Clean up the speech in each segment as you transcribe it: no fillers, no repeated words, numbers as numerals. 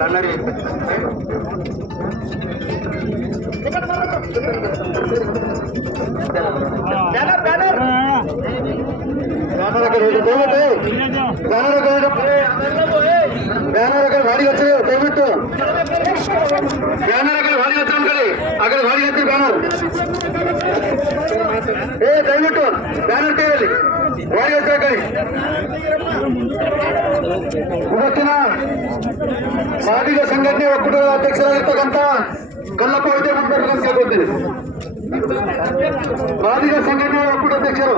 ಲಣ್ಣರಿ banner ಗಾಡಿ ಹಚ್ಚಿ ದಯವಿಟ್ಟು ಬ್ಯಾನರ್ ಗಾಡಿ ಹಚ್ಚ ಕಡೆ ಆ ಕಡೆ ಗಾಡಿ ಹಚ್ಚಿ ಬ್ಯಾನರ್ ದಯವಿಟ್ಟು ಬ್ಯಾನರ್ ಕೈಯಲ್ಲಿ ಗಾಡಿ ಹಚ್ಚ ಕಡೆ ಇವತ್ತಿನ ಮಾದಿಗ ಸಂಘಟನೆ ಒಕ್ಕೂಟದ ಅಧ್ಯಕ್ಷರಾಗಿರ್ತಕ್ಕಂಥ ಕಲ್ಲಪ್ಪ ವೈದ್ಯ ಅಂತ ಕೇಳ್ಕೊಳ್ತೀನಿ. ಮಾದಿಗ ಸಂಘಟನೆ ಒಕ್ಕೂಟ ಅಧ್ಯಕ್ಷರು,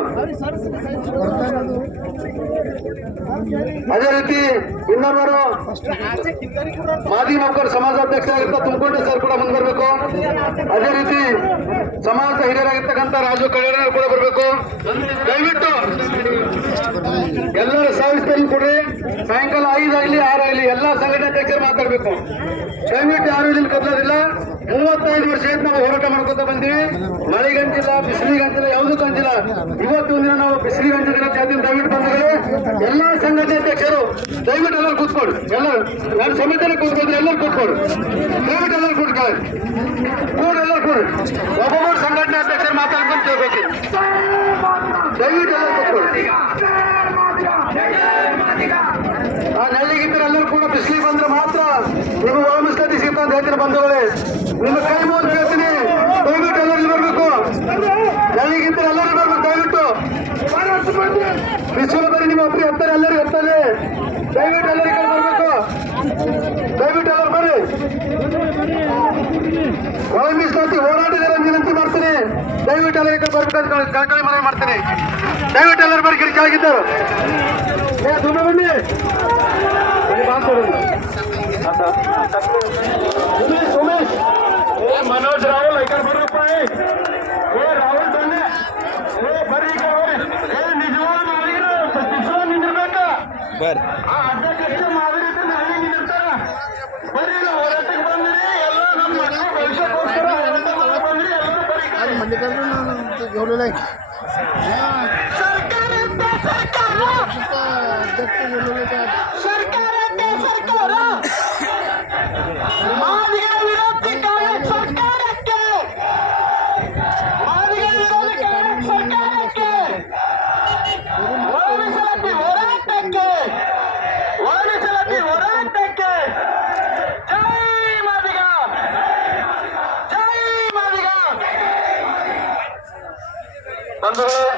ಅದೇ ರೀತಿ ಇನ್ನೊಬ್ಬರು ಮಾದಿಗ ನೌಕರ ಸಮಾಜಾಧ್ಯಕ್ಷರಾಗಿರ್ತ ತುಮಕೋಟೆ ಸರ್ ಕೂಡ ಮುಂದೆ ಬರಬೇಕು. ಅದೇ ರೀತಿ ಸಮಾಜ ಹಿರಿಯರಾಗಿರ್ತಕ್ಕಂಥ ರಾಜು ಕಲ್ಯಾಣ ಕೂಡ ಬರಬೇಕು. ದಯವಿಟ್ಟು ಎಲ್ಲರ ಸಾವಿಸ್ತರಿ ಕೊಡ್ರಿ. ಸಾಯಂಕಾಲ 5 ಆಗಲಿ 6 ಆಗಲಿ ಎಲ್ಲ ಸಂಘಟನೆ ಅಧ್ಯಕ್ಷರು ಮಾತಾಡ್ಬೇಕು. ದಯವಿಟ್ಟು ಯಾರು ಇಲ್ಲಿ ಕದಲೋದಿಲ್ಲ. 35 ವರ್ಷ ನಾವು ಹೋರಾಟ ಮಾಡ್ಕೊತ ಬಂದಿವಿ. ಮಳೆಗಂತಿಲ್ಲ, ಬಿಸಿಲಿಗಂತಿಲ್ಲ, ಯಾವುದಕ್ಕೂ ಅಂತಿಲ್ಲ. ಇವತ್ತು ದಿನ ನಾವು ಬಿಸಿಲಿಗಂತಿಲ್ಲ ಜಾತಿ ದಯವಿಟ್ಟು ಬಂದರೆ ಎಲ್ಲಾ ಸಂಘಟನೆ ಅಧ್ಯಕ್ಷರು ದಯವಿಟ್ಟು ಎಲ್ಲರೂ ಕೂತ್ಕೊಡು. ಎಲ್ಲರೂ ನಾನು ಸಮಿತಿಯಲ್ಲಿ ಕೂತ್ಕೊಂಡ್ರೆ ಎಲ್ಲರೂ ಕೂತ್ಕೊಡು. ದಯವಿಟ್ಟು ಎಲ್ಲರೂ ಕೂತ್ಕೊಳ್ಳಿ. ಎಲ್ಲರೂ ಕೂಡಿ ಒಬ್ಬೊಬ್ಬರು ಸಂಘಟನೆ ಅಧ್ಯಕ್ಷರು ಮಾತಾಡ್ಕೊಂಡು ಕೇಳ್ಬೇಕು. ದಯವಿಟ್ಟು ಎಲ್ಲರೂ ಕೂತ್ಕೊಳ್ಳಿ. ಆ ನೆಲ್ಲಿಗಿದ್ದರೆ ಎಲ್ಲರೂ ಕೂಡ ಬಿಸಿಲಿಗೆ ಬಂದ್ರೆ ಮಾತ್ರ ನಿಮಗೆ ಒಳಮಿಸ್ಲತಿ ಸಿಗ್ತಾ ಅಂತ ಹೇಳ್ತೀನಿ. ಬಂಧುಗಳೇ, ನಿಮ್ಮ ಕೈ ಮೂರು ಹೇಳ್ತೀನಿ, ದಯವಿಟ್ಟು ಎಲ್ಲರಿಗೂ ಬರಬೇಕು. ನೆಲ್ಲಿಗಿದ್ದರೆ ಎಲ್ಲರೂ ಬರ್ಬೇಕು. ದಯವಿಟ್ಟು ಬಿಸಿಲು ಬರೀ ನಿಮ್ಮ ಒಬ್ಬರು ಎತ್ತಾರೆ, ಎಲ್ಲರೂ ಎತ್ತಾರೆ. ದಯವಿಟ್ಟು ಎಲ್ಲರಿಗೂ ಬರಬೇಕು. ದಯವಿಟ್ಟು ಎಲ್ಲರೂ ಬರ್ರಿ. ಒಳಮಿಸ್ಲತಿ ಹೋರಾಟಗಾರ ವಿನಂತಿ ಮಾಡ್ತೀನಿ. ದಯವಿಟ್ಟು ಎಲ್ಲರಿಗೂ ಬರ್ಬೇಕಂತ ಕಳ್ಕಳಿ ಮನವಿ ಮಾಡ್ತೀನಿ. ದಯವಿಟ್ಟು ಎಲ್ಲರೂ ಬರ್ರಿ. ಕೆಳಗಿದ್ದರು ಬನ್ನಿ ಸುಮೇಶ್ ಮನೋಜ್ ರಾಹುಲ್ ಐಕರ್ ಬರ್ರಪ್ಪ. ರಾಹುಲ್ ಬಂದೆ ಬರ್ರಿ. ನಿಜವಾದ ನಿಂದಿರ್ಬೇಕ. ಅಧ್ಯಕ್ಷ ಮಾದರಿ ನಾಳೆ ನಿಂದಿರ್ತಾರ. ಬರ್ರಿ ಹೋರಾಟಕ್ಕೆ ಬಂದ್ರಿ. ಎಲ್ಲ ನಮ್ಮ ಮಕ್ಕಳು ಭವಿಷ್ಯಕ್ಕೋಸ್ಕರ ಹೋರಾಟ ಬಂದ್ರಿ. ಎಲ್ಲರೂ ಬರ್ರಿ. ಬಂಧುಗಳೇ,